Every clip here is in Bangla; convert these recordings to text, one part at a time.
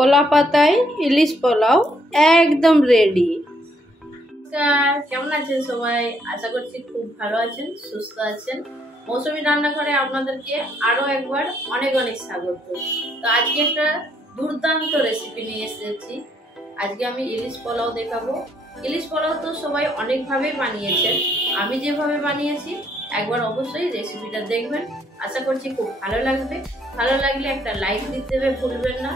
কলা পাতায় ইলিশ পোলাও একদম রেডি। কেমন আছেন সবাই? আশা করছি খুব ভালো আছেন, সুস্থ আছেন। মৌসুমী রান্নাঘরে আপনাদেরকে আরো একবার অনেক অনেক স্বাগত। তো আজকে একটা দুর্দান্ত রেসিপি নিয়ে এসেছি। আজকে আমি ইলিশ পোলাও দেখাবো। ইলিশ পোলাও তো সবাই অনেকভাবেই বানিয়েছেন, আমি যেভাবে বানিয়েছি একবার অবশ্যই রেসিপিটা দেখবেন। আশা করছি খুব ভালো লাগবে। ভালো লাগলে একটা লাইক দিতে ভুলবেন না।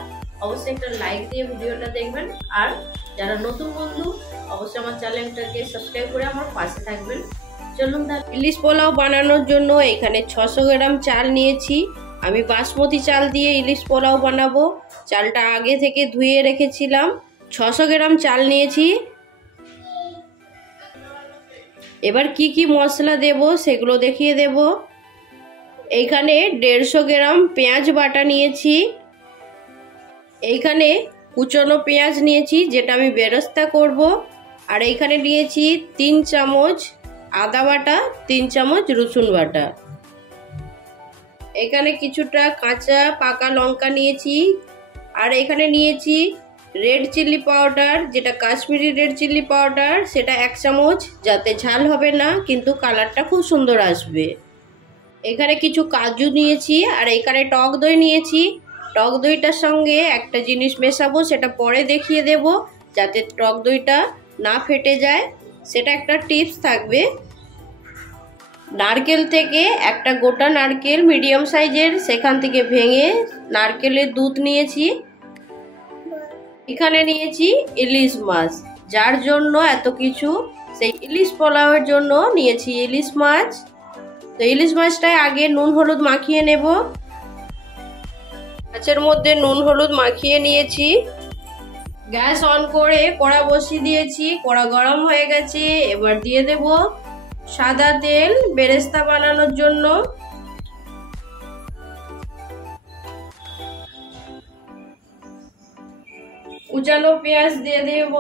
অবশ্যই একটা লাইক দিয়ে ভিডিওটা দেখবেন। আর যারা নতুন বন্ধু অবশ্যই আমার চ্যানেলটাকে সাবস্ক্রাইব করে আমার পাশে থাকবেন। চলুন ইলিশ পোলাও বানানোর জন্য এখানে 600 গ্রাম চাল নিয়েছি। আমি বাসমতি চাল দিয়ে ইলিশ পোলাও বানাবো। চালটা আগে থেকে ধুয়ে রেখেছিলাম। 600 গ্রাম চাল নিয়েছি। এবার কি কি মশলা দেব সেগুলো দেখিয়ে দেব। এইখানে 150 গ্রাম পেঁয়াজ বাটা নিয়েছি। এইখানে কুচনো পেঁয়াজ নিয়েছি, যেটা আমি বেরেস্তা করব। আর এইখানে নিয়েছি 3 চামচ আদা বাটা, 3 চামচ রসুন বাটা। এখানে কিছুটা কাঁচা পাকা লঙ্কা নিয়েছি। আর এখানে নিয়েছি রেড চিলি পাউডার, যেটা কাশ্মীরি রেড চিলি পাউডার, সেটা 1 চামচ, যাতে ঝাল হবে না কিন্তু কালারটা খুব সুন্দর আসবে। এখানে কিছু কাজু নিয়েছি। আর এখানে টক দই নিয়েছি। টক দইটার সঙ্গে একটা জিনিস মেশাবো, সেটা পরে দেখিয়ে দেব, যাতে টক দইটা না ফেটে যায়, সেটা একটা টিপস থাকবে। নারকেল থেকে একটা গোটা নারকেল মিডিয়াম সাইজের, সেখান থেকে ভেঙে নারকেলের দুধ নিয়েছি। এখানে নিয়েছি ইলিশ মাছ, যার জন্য এত কিছু, সেই ইলিশ পোলাওয়ের জন্য নিয়েছি ইলিশ মাছ। তো ইলিশ মাছটায় আগে নুন হলুদ মাখিয়ে নেব। মাছের মধ্যে নুন হলুদ মাখিয়ে নিয়েছি। গ্যাস অন করে কড়া বসিয়ে দিয়েছি। কড়া গরম হয়ে গেছে। এবার দিয়ে দেব সাদা তেল বেরেস্তা বানানোর জন্য। কুচানো পেঁয়াজ দিয়ে দেব।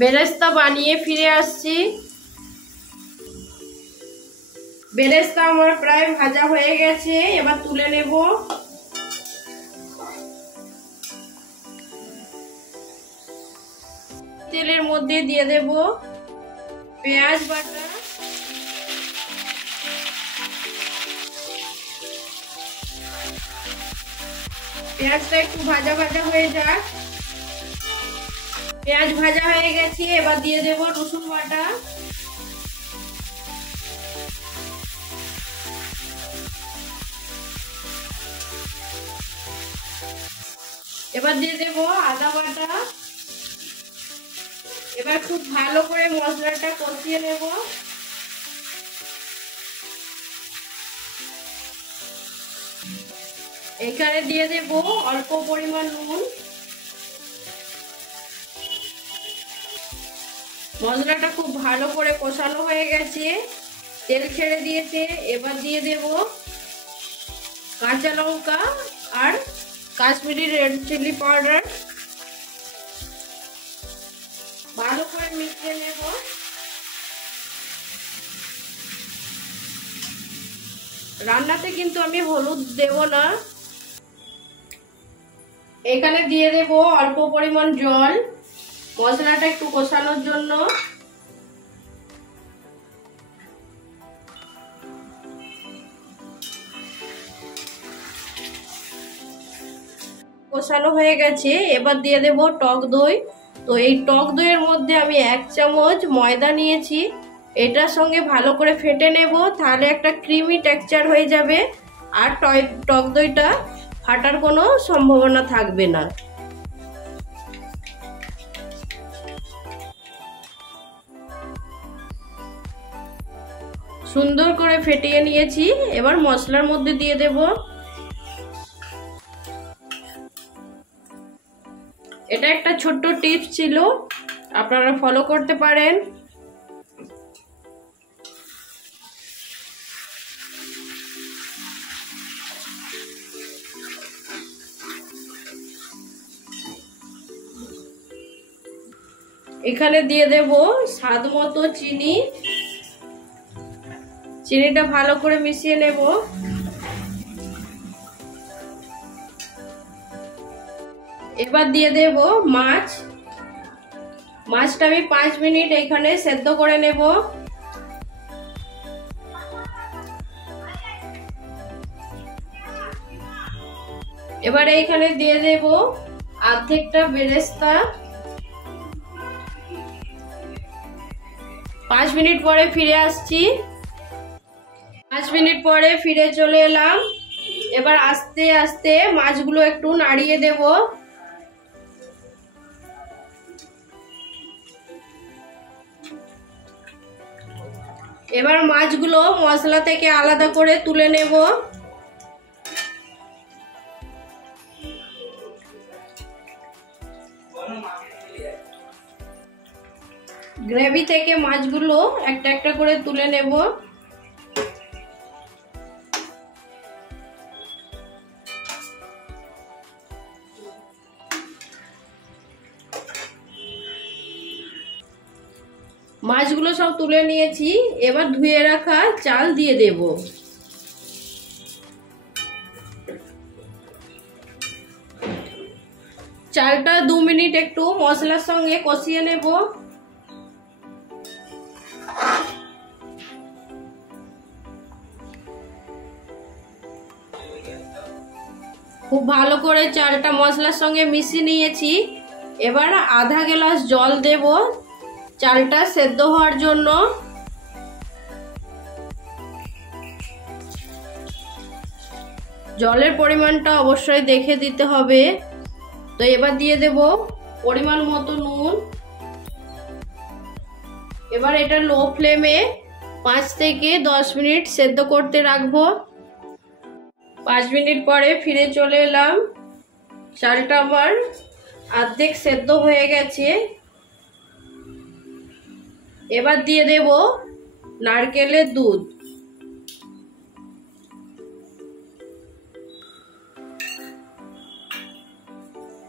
বেরেস্তা বানিয়ে ফিরে আসছি। বেরেস্তা আমার প্রায় ভাজা হয়ে গেছে, এবার তুলে নেব। তেলের মধ্যে দিয়ে দেব পেঁয়াজ বাটা, পেঁয়াজটা একটু ভাজা ভাজা হয়ে যাক। পেঁয়াজ ভাজা হয়ে গেছে, এবার দিয়ে দেব রসুন বাটা। এবার দিয়ে দেব আদা বাটা। এবার খুব ভালো করে মশলাটা কষিয়ে নেব। এখানে দিয়ে দেব অল্প পরিমাণ নুন। মশলাটা খুব ভালো করে কষানো হয়ে গেছে, তেল ছেড়ে দিয়েছে। এবার দিয়ে দেব কাঁচা লঙ্কা আর কাশ্মীরি রেড চিলি পাউডার। ভালো করে মিশিয়ে নেব। রান্নাতে কিন্তু আমি হলুদ দেব না। এখানে দিয়ে দেব অল্প পরিমাণ জল, মশলাটা একটু কষানোর জন্য। কষানো হয়ে গেছে, এবার দিয়ে দেব টক দই। তো এই টক দইয়ের মধ্যে আমি 1 চামচ ময়দা নিয়েছি। এটার সঙ্গে ভালো করে ফেটে নেব, তাহলে একটা ক্রিমি টেক্সচার হয়ে যাবে। আর টক দইটা ফাটার কোনো সম্ভাবনা থাকবে না। সুন্দর করে ফেটিয়ে নিয়েছি। এবার মশলার মধ্যে দিয়ে দেব। এটা একটা ছোট্ট টিপস ছিল, আপনারা ফলো করতে পারেন। এখানে দিয়ে দেব স্বাদ মতো চিনি। চিনিটা ভালো করে মিশিয়ে নেব। এবার দিয়ে দেব মাছ। মাছটা আমি 5 মিনিট এখানে সেদ্ধ করে নেব। এবার এইখানে দিয়ে দেব অর্ধেকটা বেরেস্তা। 5 মিনিট পরে ফিরে আসছি। 5 মিনিট পরে ফিরে চলে এলাম। এবার আস্তে আস্তে মাছগুলো একটু নাড়িয়ে দেব। এবার মাছগুলো মশলা থেকে আলাদা করে তুলে নেব। গ্রেভি থেকে মাছগুলো একটা একটা করে তুলে নেব। মাছগুলো সব তুলে নিয়েছি। এবার ধুয়ে রাখা চাল দিয়ে দেব। চালটা 2 মিনিট একটু মশলার সঙ্গে কষিয়ে নেব। খুব ভালো করে চালটা মশলার সঙ্গে মিশিয়ে নিয়েছি। এবার আধা গ্লাস জল দেব চালটা সেদ্ধ হওয়ার জন্য। জলের পরিমাণটা অবশ্যই দেখে দিতে হবে। তো এবার দিয়ে দেব পরিমাণ মতো নুন। এবার এটা লো ফ্লেমে 5 থেকে 10 মিনিট সেদ্ধ করতে রাখবো। 5 মিনিট পরে ফিরে চলে এলাম। চালটা আমার অর্ধেক সেদ্ধ হয়ে গেছে। এবার দিয়ে দেব নারকেলের দুধ।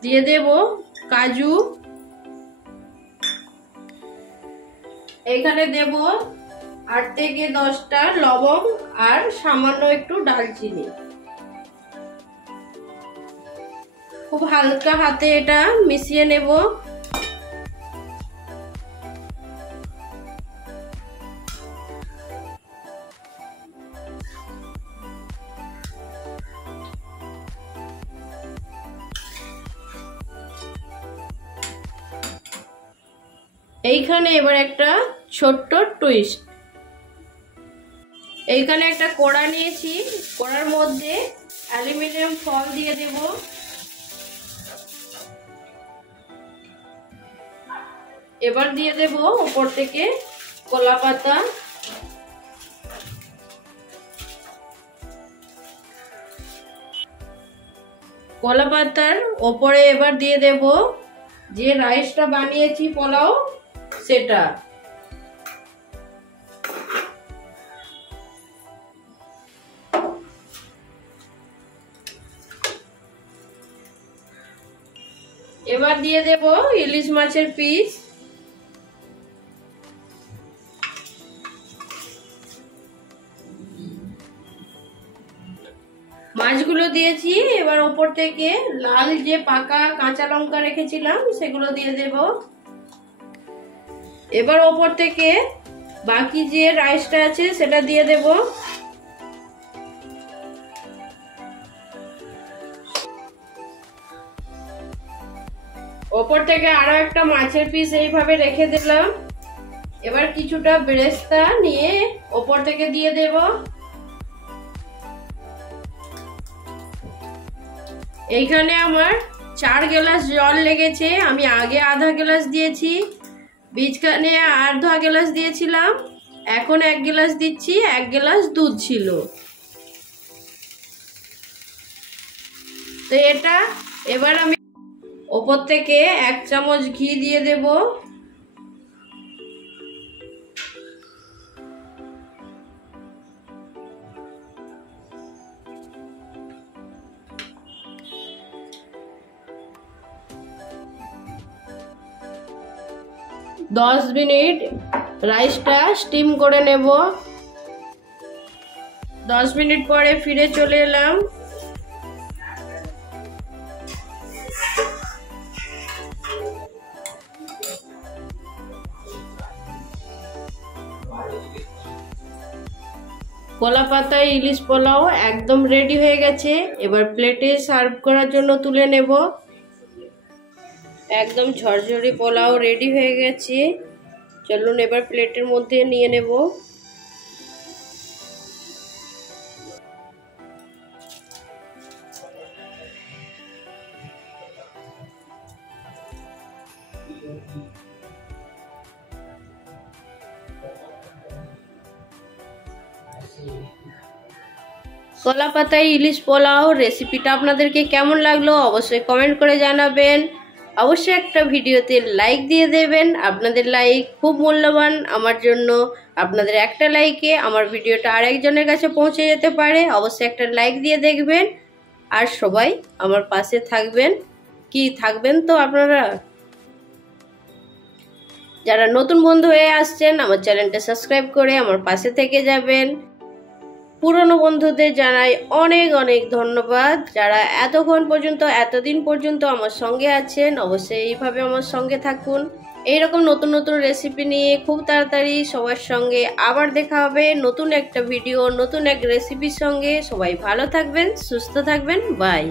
দিয়ে দেব কাজু। এখানে দেব 8 থেকে 10টা লবঙ্গ আর সামান্য একটু দারচিনি। খুব হালকা হাতে এটা মিশিয়ে নেব। এইখানে এবার একটা ছোট্ট টুইস্ট। এইখানে একটা কড়া নিয়েছি। কড়ার মধ্যে অ্যালুমিনিয়াম ফয়েল দিয়ে দেব। এবার দিয়ে দেব উপর থেকে কলা পাতা। কলা পাতার ওপরে এবার দিয়ে দেব যে রাইসটা বানিয়েছি পোলাও সেটা। এবার দিয়ে দেব ইলিশ মাছের পিস। মাছগুলো দিয়েছি। এবার ওপর থেকে লাল যে পাকা কাঁচা লঙ্কা রেখেছিলাম সেগুলো দিয়ে দেব। এবার ওপর থেকে বাকি যে রাইসটা আছে সেটা দিয়ে দেব। ওপর থেকে আরো একটা মাছের পিস এইভাবে রেখে দিলাম। এবার কিছুটা বেরেস্তা নিয়ে ওপর থেকে দিয়ে দেব। এইখানে আমার 4 গ্লাস জল লেগেছে। আমি আগে আধা গ্লাস দিয়েছি, বীজখানে আধা গ্লাস দিয়েছিলাম, এখন 1 গ্লাস দিচ্ছি। 1 গ্লাস দুধ ছিল। তো এটা এবার আমি ওপর থেকে 1 চামচ ঘি দিয়ে দেব। দশ মিনিট রাইসটা স্টিম করে নেব। 10 মিনিট পরে ফিরে চলে এলাম। কলা পাতায় ইলিশ পোলাও একদম রেডি হয়ে গেছে। এবার প্লেটে সার্ভ করার জন্য তুলে নেব। একদম ঝরঝরে পোলাও রেডি হয়ে গেছে। চলুন এবার প্লেটের মধ্যে নিয়ে নেব। কলা পাতায় ইলিশ পোলাও রেসিপিটা আপনাদেরকে কেমন লাগলো অবশ্যই কমেন্ট করে জানাবেন। অবশ্যই একটা ভিডিওতে লাইক দিয়ে দেবেন। আপনাদের লাইক খুব মূল্যবান আমার জন্য। আপনাদের একটা লাইকে আমার ভিডিওটা আরেকজনের কাছে পৌঁছে যেতে পারে। অবশ্যই একটা লাইক দিয়ে দেখবেন আর সবাই আমার পাশে থাকবেন। কি থাকবেন তো আপনারা? যারা নতুন বন্ধু হয়ে আসছেন আমার চ্যানেলটা সাবস্ক্রাইব করে আমার পাশে থেকে যাবেন। পুরনো বন্ধুদের জানাই অনেক অনেক ধন্যবাদ। যারা এতদিন পর্যন্ত আমার সঙ্গে আছেন অবশ্যই এইভাবে আমার সঙ্গে থাকুন। এইরকম নতুন নতুন রেসিপি নিয়ে খুব তাড়াতাড়ি সবার সঙ্গে আবার দেখা হবে নতুন একটা ভিডিও নতুন এক রেসিপির সঙ্গে। সবাই ভালো থাকবেন, সুস্থ থাকবেন। বাই।